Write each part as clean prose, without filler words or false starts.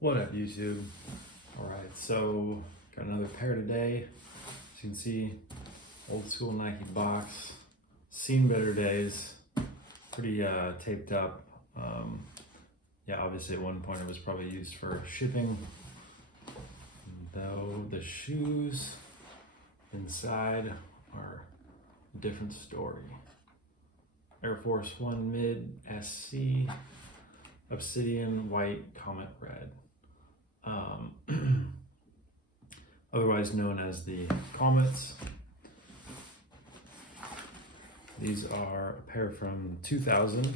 What up, YouTube? Alright, so got another pair today. As you can see, old school Nike box. Seen better days. Pretty taped up. Yeah, obviously at one point it was probably used for shipping. Though the shoes inside are a different story. Air Force One Mid SC, Obsidian White, Comet Red. Otherwise known as the Comets. These are a pair from 2000.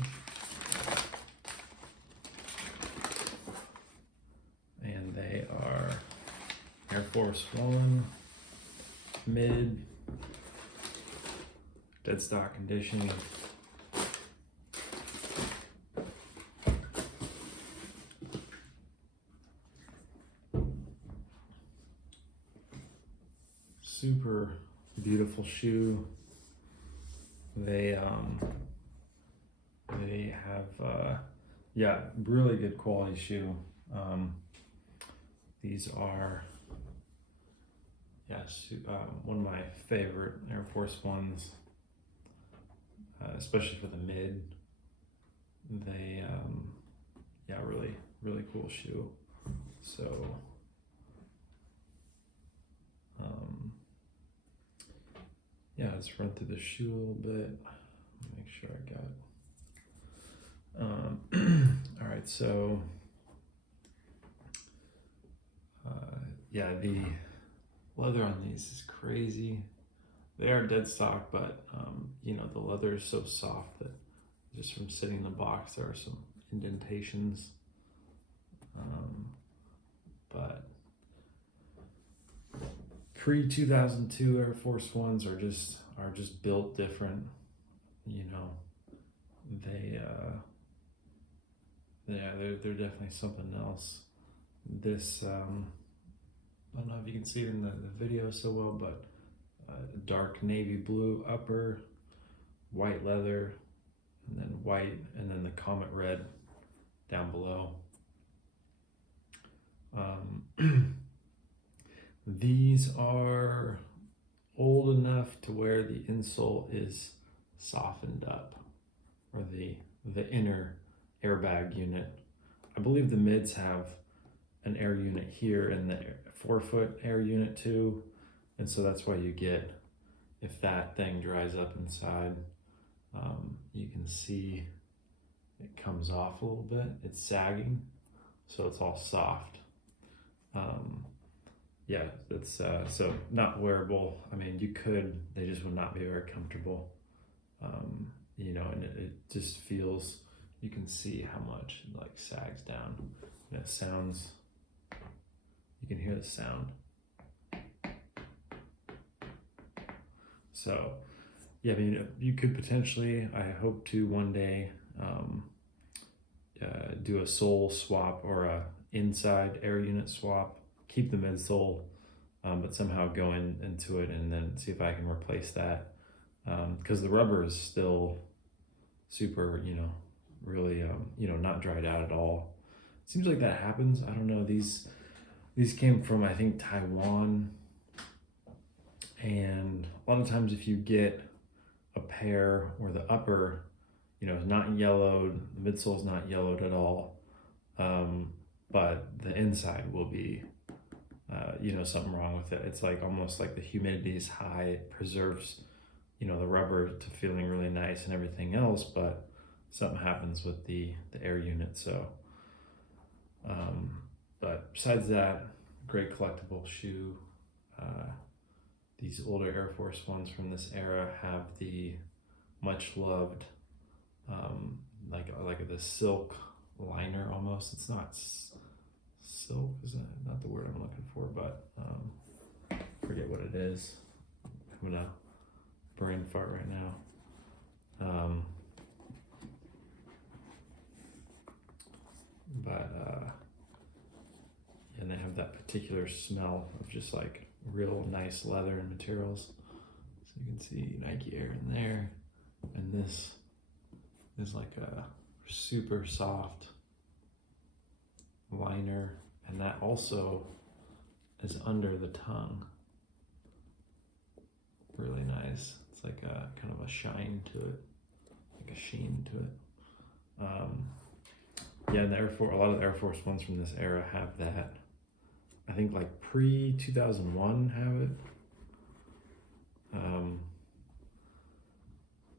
And they are Air Force One, mid, dead stock condition. Super beautiful shoe. They have yeah, really good quality shoe. These are one of my favorite Air Force Ones, especially for the mid. They yeah, really cool shoe. So yeah, let's run through the shoe a little bit. Make sure I got. All right, so yeah, the leather on these is crazy. They are dead stock, but you know, the leather is so soft that just from sitting in the box, there are some indentations. But pre-2002 Air Force Ones are just built different. You know, they're definitely something else. This I don't know if you can see it in the video so well, but dark navy blue upper, white leather, and then white, and then the Comet red down below. These are old enough to where the insole is softened up, or the inner airbag unit. I believe the mids have an air unit here and the forefoot air unit too, and so that's why you get, if that thing dries up inside, you can see it comes off a little bit. It's sagging, so it's all soft. Yeah, it's so not wearable. I mean, you could, they just would not be very comfortable. You know, and it just feels, you can see how much it like sags down, and it sounds, you can hear the sound. So yeah, I mean, you could potentially, I hope to one day do a sole swap or a inside air unit swap, keep the midsole, but somehow go into it and then see if I can replace that, because the rubber is still super, you know, really, you know, not dried out at all. Seems like that happens. I don't know. These came from, I think, Taiwan, and a lot of times if you get a pair where the upper, you know, is not yellowed, the midsole is not yellowed at all, but the inside will be, you know, something wrong with it. It's like almost like the humidity is high. It preserves, you know, the rubber to feeling really nice and everything else, but something happens with the air unit. So, but besides that, great collectible shoe. These older Air Force Ones from this era have the much loved, like the silk liner almost. It's not silk, is that not the word I'm looking for, but forget what it is. I'm gonna brain fart right now. And they have that particular smell of just like real nice leather and materials. So you can see Nike Air in there, and this is like a super soft liner and that also is under the tongue. Really nice. It's like a kind of a shine to it, like a sheen to it. Yeah, the a lot of the Air Force Ones from this era have that. I think like pre 2001 have it.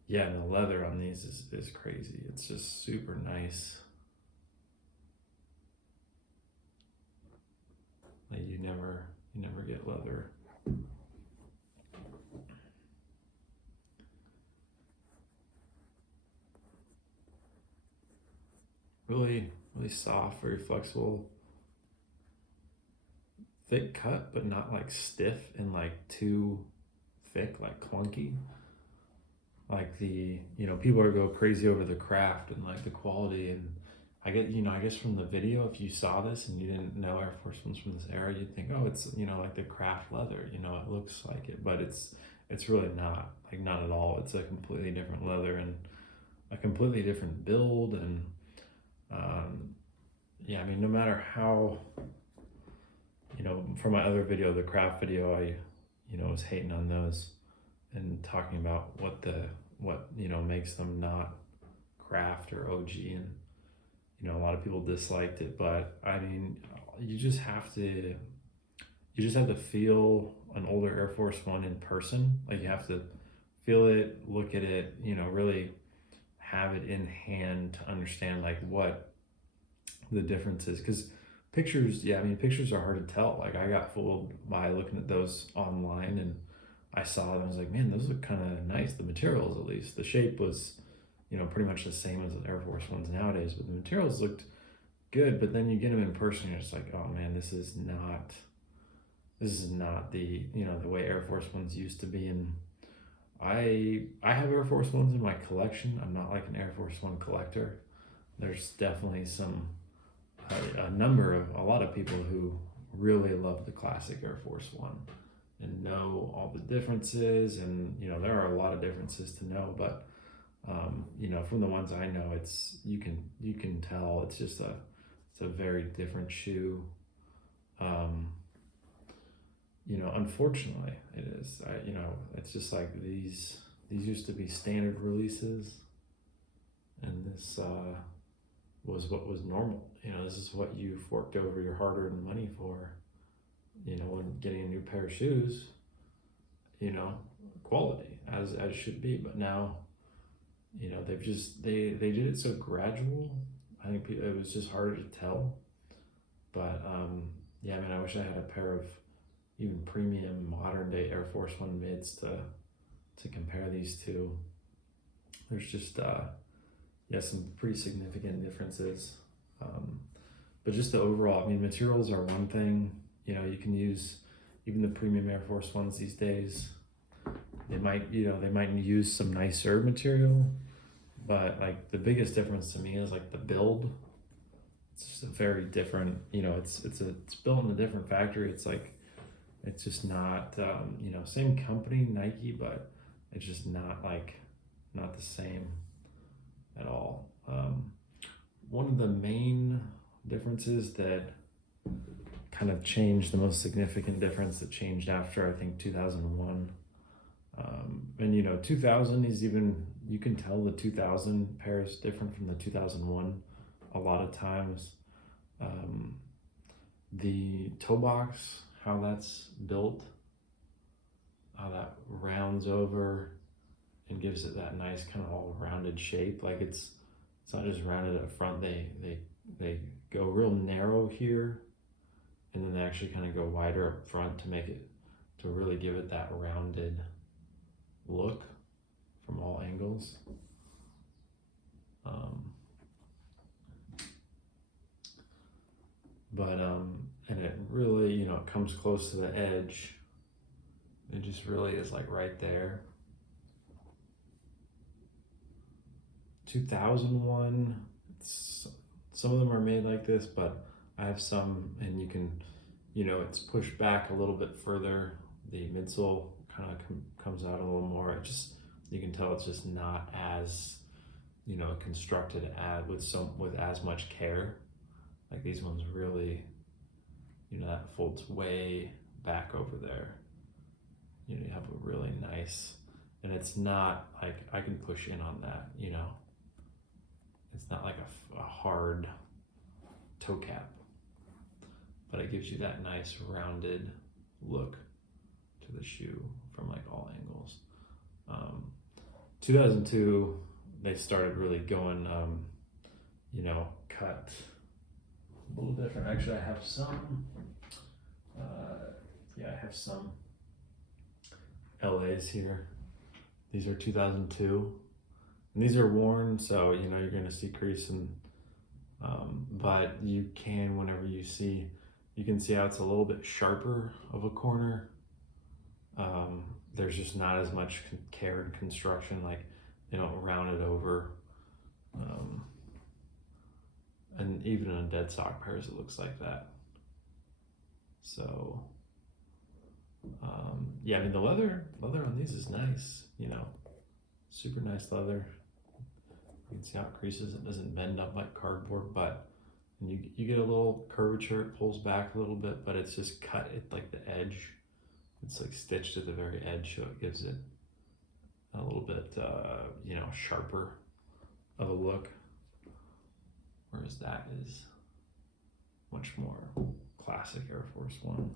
Yeah, and the leather on these is crazy. It's just super nice. Like you never get leather. Really, really soft, very flexible. Thick cut, but not like stiff and like too thick, like clunky. Like people are go crazy over the craft and like the quality, and I guess from the video, if you saw this and you didn't know Air Force Ones from this era, you'd think, oh, it's like the craft leather, it looks like it, but it's really not, like not at all. It's a completely different leather and a completely different build, and yeah, I mean, no matter how, from my other video, the craft video, I was hating on those and talking about what makes them not craft or OG, and a lot of people disliked it, but I mean, you just have to feel an older Air Force One in person. Like you have to feel it, look at it, really have it in hand to understand like what the difference is, because pictures are hard to tell. Like I got fooled by looking at those online, and I saw them, I was like, man, those look kind of nice. The materials, at least the shape was pretty much the same as the Air Force Ones nowadays, but the materials looked good. But then you get them in person, you're just like, oh man, this is not the the way Air Force Ones used to be. And I have Air Force Ones in my collection. I'm not like an Air Force One collector. There's definitely a lot of people who really love the classic Air Force One and know all the differences, and there are a lot of differences to know, but from the ones I know, it's you can tell it's a very different shoe. Unfortunately it is. It's just like these used to be standard releases, and this was what was normal. This is what you forked over your hard-earned money for, when getting a new pair of shoes, quality as should be. But now, they've just they did it so gradual. I think it was just harder to tell. But yeah, I mean, I wish I had a pair of even premium modern day Air Force One mids to compare these two. There's just some pretty significant differences. But just the overall, I mean, materials are one thing. You can use even the premium Air Force Ones these days. They might use some nicer material, but like the biggest difference to me is like the build. It's just a very different, it's built in a different factory. It's just not, same company, Nike, but it's just not the same at all. One of the main differences that kind of changed, the most significant difference that changed after, I think, 2001, and 2000 is even, you can tell the 2000 pair is different from the 2001 a lot of times. The toe box, how that's built, how that rounds over and gives it that nice kind of all rounded shape. Like it's not just rounded up front. They go real narrow here, and then they actually kind of go wider up front to really give it that rounded look from all angles. And it really, it comes close to the edge. It just really is like right there. 2001, some of them are made like this, but I have some, and you can, it's pushed back a little bit further. The midsole kind of comes out a little more. You can tell it's just not as, constructed with as much care. Like these ones really you know, that folds way back over there. You know, you have a really nice, and it's not like I can push in on that, you know. It's not like a hard toe cap, but it gives you that nice rounded look to the shoe from like all angles. 2002, they started really going, you know, cut a little different. Actually, I have some, I have some LAs here. These are 2002, and these are worn, so you know you're gonna see crease, and but you can, whenever you see, you can see how it's a little bit sharper of a corner. There's just not as much care in construction, like they don't round it over. And even in dead stock pairs, it looks like that. So, yeah, I mean the leather on these is nice, you know, super nice leather. You can see how it creases, it doesn't bend up like cardboard, but and you get a little curvature, it pulls back a little bit, but it's just cut at like the edge. It's like stitched at the very edge, so it gives it a little bit, you know, sharper of a look. Whereas that is much more classic Air Force One.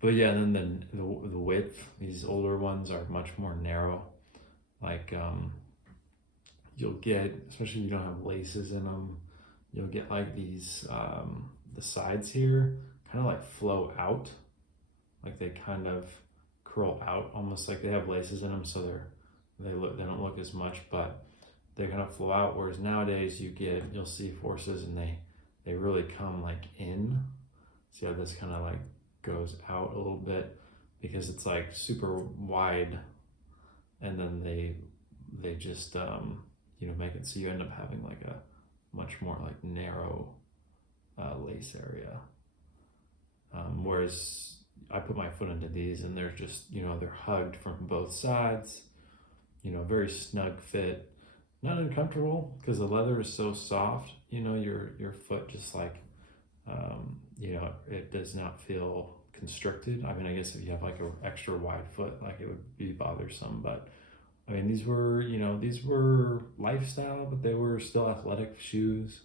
But yeah, and then the width, these older ones are much more narrow. Like you'll get, especially if you don't have laces in them, you'll get like these, the sides here kind of like flow out. Like they kind of curl out almost like they have laces in them, so they don't look as much, but they kind of flow out. Whereas nowadays you'll see Forces and they really come like in. See how this kind of like goes out a little bit because it's like super wide, and then they just you know, make it so you end up having like a much more like narrow lace area. Whereas I put my foot into these and they're just, you know, they're hugged from both sides, you know, very snug fit, not uncomfortable because the leather is so soft, you know, your foot just like, you know, it does not feel constricted. I mean, I guess if you have like an extra wide foot, like it would be bothersome, but I mean, these were lifestyle, but they were still athletic shoes.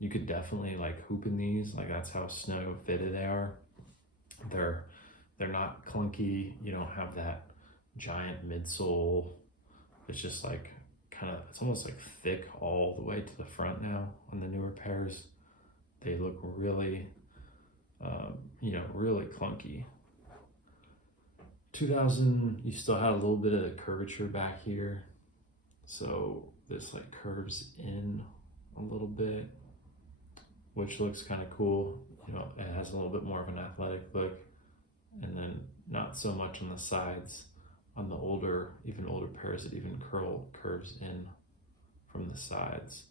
You could definitely like hoop in these, like that's how snow fitted they are. They're not clunky. You don't have that giant midsole. It's just like it's almost like thick all the way to the front now on the newer pairs. They look really, you know, really clunky. 2000, you still had a little bit of the curvature back here. So this like curves in a little bit, which looks kind of cool. You know, it has a little bit more of an athletic look, and then not so much on the sides. On the even older pairs, it even curves in from the sides.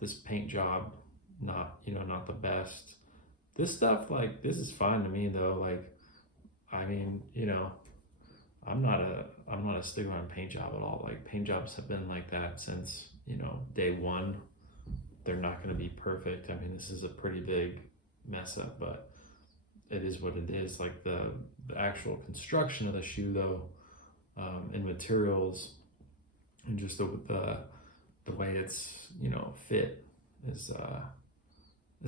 This paint job, not the best. This stuff, like, this is fine to me though. Like, I mean, you know, I'm not a stickler on paint job at all. Like, paint jobs have been like that since, you know, day one. They're not going to be perfect. I mean, this is a pretty big mess up, but it is what it is. Like the actual construction of the shoe though, and materials, and just the way it's, you know, fit is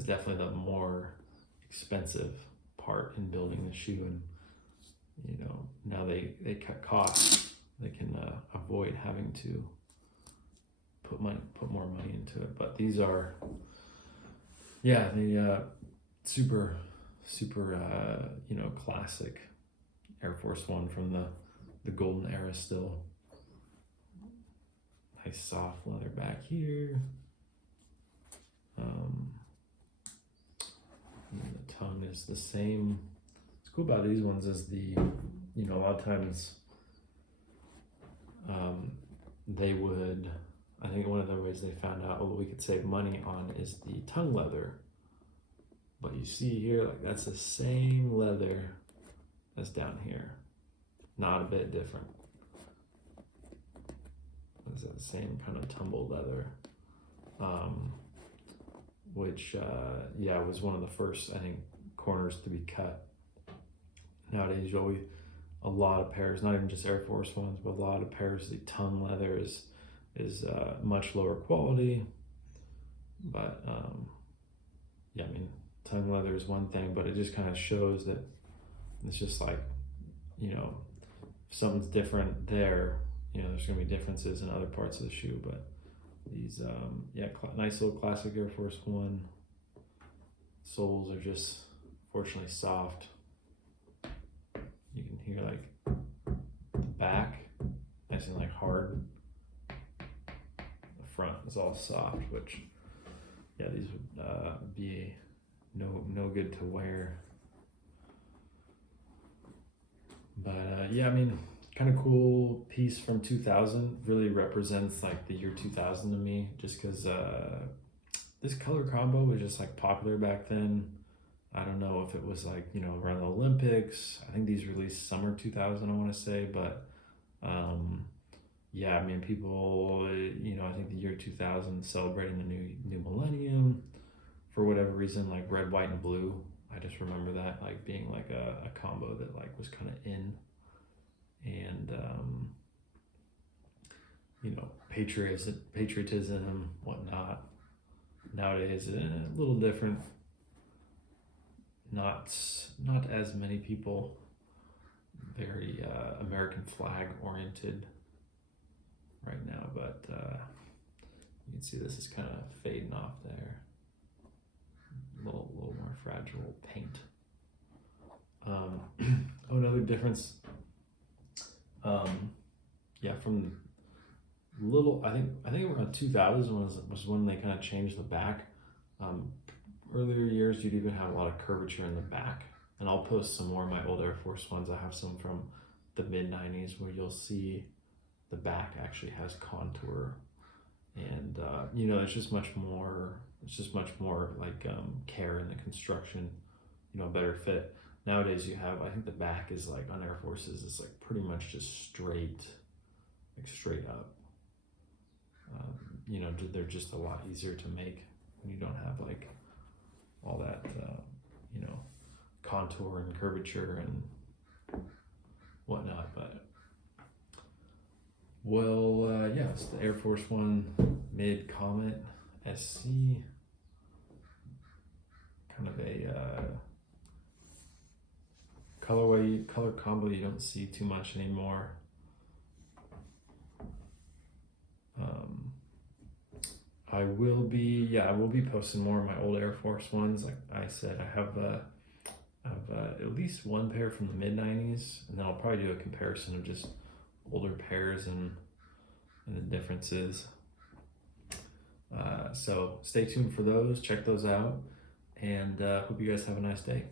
definitely the more expensive part in building the shoe. And you know, now they cut costs. They can avoid having to put more money into it. But these are, yeah, the super you know, classic Air Force One from the golden era still. Nice soft leather back here. And the tongue is the same. What's cool about these ones is you know, a lot of times they would, I think one of the ways they found out, we could save money on is the tongue leather. But you see here, like, that's the same leather as down here. Not a bit different. It's the same kind of tumbled leather. which yeah, was one of the first, I think, corners to be cut. Nowadays, you always a lot of pairs, not even just Air Force Ones, but a lot of pairs. The tongue leather is much lower quality, but yeah, I mean, tongue leather is one thing, but it just kind of shows that it's just like, you know, if something's different there, you know, there's gonna be differences in other parts of the shoe. But these, yeah, nice little classic Air Force One soles are just fortunately soft. You can hear like the back, nice and like hard. The front is all soft, which, yeah, these would be no good to wear. But yeah, I mean, kind of cool piece from 2000. Really represents like the year 2000 to me, just because this color combo was just like popular back then. I don't know if it was like, you know, around the Olympics. I think these released summer 2000, I want to say, but yeah, I mean, people, you know, I think the year 2000 celebrating the new millennium for whatever reason, like red, white, and blue. I just remember that like being like a combo that like was kind of in, and you know, patriotism, whatnot. Nowadays, a little different. Not as many people very American flag oriented right now, but you can see this is kind of fading off there. A little more fragile paint. Oh, another difference. Yeah, from little, I think around 2000 was when they kind of changed the back. Earlier years, you'd even have a lot of curvature in the back, and I'll post some more of my old Air Force Ones. I have some from the mid 90s where you'll see the back actually has contour, and you know, it's just much more like care in the construction, you know, better fit. Nowadays you have, I think the back is like on Air Forces, it's like pretty much just straight up. You know, they're just a lot easier to make when you don't have like all that you know, contour and curvature and whatnot. But well, yeah, it's the Air Force One mid Comet SC, kind of a color combo you don't see too much anymore. I will be posting more of my old Air Force Ones. Like I said, I have at least one pair from the mid 90s, and then I'll probably do a comparison of just older pairs and the differences. So stay tuned for those, check those out, and hope you guys have a nice day.